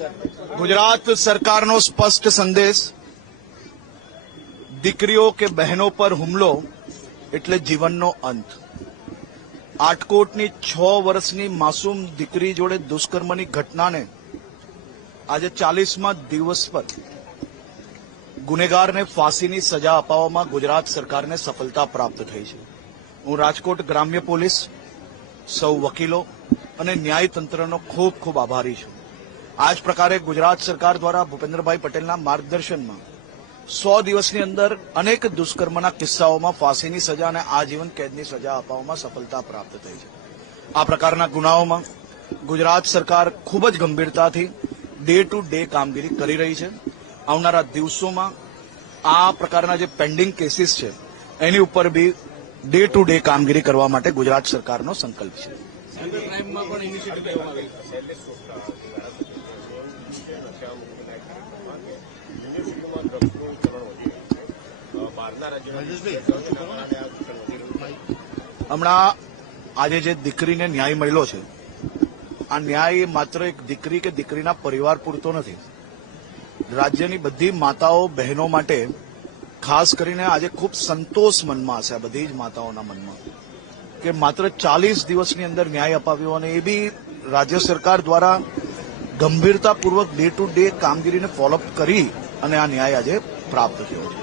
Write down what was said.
गुजरात सरकारનો સ્પષ્ટ સંદેશ દીકરીઓ કે બહેનો પર હુમલો એટલે જીવનનો અંત। આટકોટની 6 વર્ષની માસૂમ દીકરી જોડે દુષ્કર્મની ઘટનાને આજે 40મા દિવસ પર ગુનેગારને ફાંસીની સજા અપાવવામાં ગુજરાત સરકારને સફળતા પ્રાપ્ત થઈ છે। હું રાજકોટ ગ્રામ્ય પોલીસ, સૌ વકીલો અને ન્યાયતંત્રનો ખૂબ ખૂબ આભારી છું। આ જ પ્રકારે ગુજરાત સરકાર દ્વારા ભૂપેન્દ્રભાઈ પટેલના માર્ગદર્શનમાં 100 દિવસની અંદર અનેક દુષ્કર્મના કિસ્સાઓમાં ફાંસીની સજા અને આજીવન કેદની સજા અપાવવામાં સફળતા પ્રાપ્ત થઈ છે। આ પ્રકારના ગુનાઓમાં ગુજરાત સરકાર ખૂબ જ ગંભીરતાથી ડે ટુ ડે કામગીરી કરી રહી છે। આવનારા દિવસોમાં આ પ્રકારના જે પેન્ડિંગ કેસીસ છે એની ઉપર બી ડે ટુ ડે કામગીરી કરવા માટે ગુજરાત સરકારનો સંકલ્પ છે। હમણાં આજે જે દીકરીને ન્યાય મળ્યો છે, આ ન્યાય માત્ર એક દીકરી કે દીકરીના પરિવાર પૂરતો નથી। રાજ્યની બધી માતાઓ બહેનો માટે ખાસ કરીને આજે ખૂબ સંતોષ મનમાં હશે, આ બધી જ માતાઓના મનમાં, કે માત્ર 40 દિવસની અંદર ન્યાય અપાવ્યો અને એ બી રાજ્ય સરકાર દ્વારા ગંભીરતાપૂર્વક ડે ટુ ડે કામગીરીને ફોલોઅપ કરી અને આ ન્યાય આજે પ્રાપ્ત થયો છે।